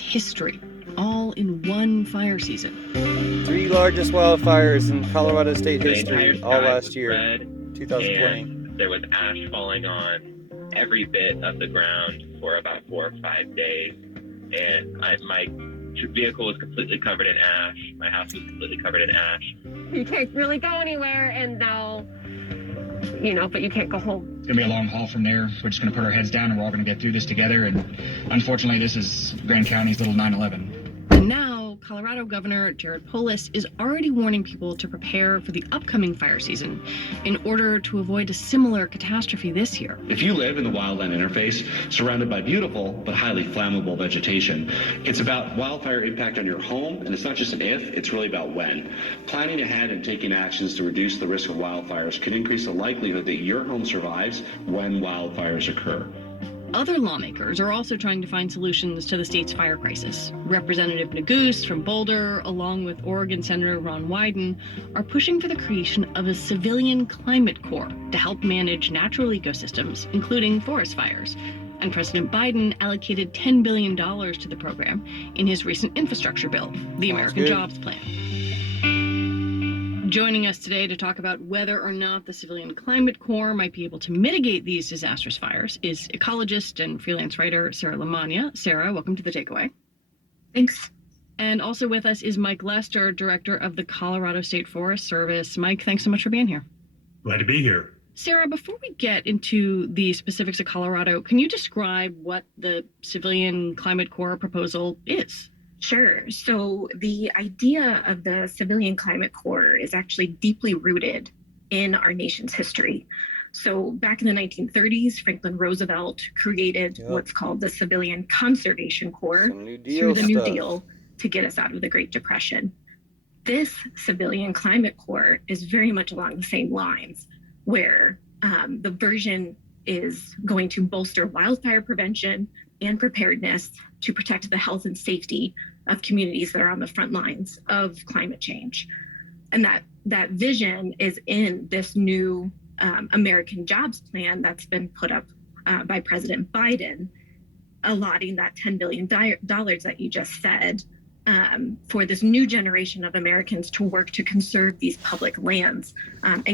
history, all in one fire season. 3 largest wildfires in Colorado state The history, entire all sky last was year, red, 2020. and there was ash falling on every bit of the ground for about 4 or 5 days. And my vehicle was completely covered in ash. My house was completely covered in ash. You can't really go anywhere, and now, but you can't go home. It's going to be a long haul from there. We're just going to put our heads down, and we're all going to get through this together. And unfortunately, this is Grand County's little 9/11. And now, Colorado Governor Jared Polis is already warning people to prepare for the upcoming fire season in order to avoid a similar catastrophe this year. If you live in the wildland interface, surrounded by beautiful but highly flammable vegetation, it's about wildfire impact on your home, and it's not just an if, it's really about when. Planning ahead and taking actions to reduce the risk of wildfires can increase the likelihood that your home survives when wildfires occur. Other lawmakers are also trying to find solutions to the state's fire crisis. Representative Neguse from Boulder, along with Oregon Senator Ron Wyden, are pushing for the creation of a civilian climate corps to help manage natural ecosystems, including forest fires. And President Biden allocated $10 billion to the program in his recent infrastructure bill, the American Jobs Plan. Joining us today to talk about whether or not the Civilian Climate Corps might be able to mitigate these disastrous fires is ecologist and freelance writer Sarah Lamagna. Sarah, welcome to The Takeaway. Thanks. And also with us is Mike Lester, director of the Colorado State Forest Service. Mike, thanks so much for being here. Glad to be here. Sarah, before we get into the specifics of Colorado, can you describe what the Civilian Climate Corps proposal is? Sure. So the idea of the Civilian Climate Corps is actually deeply rooted in our nation's history. So back in the 1930s, Franklin Roosevelt created what's called the Civilian Conservation Corps through the New Deal to get us out of the Great Depression. This Civilian Climate Corps is very much along the same lines, where the version is going to bolster wildfire prevention and preparedness to protect the health and safety of communities that are on the front lines of climate change. And that vision is in this new American Jobs Plan that's been put up by President Biden, allotting that $10 billion that you just said for this new generation of Americans to work to conserve these public lands and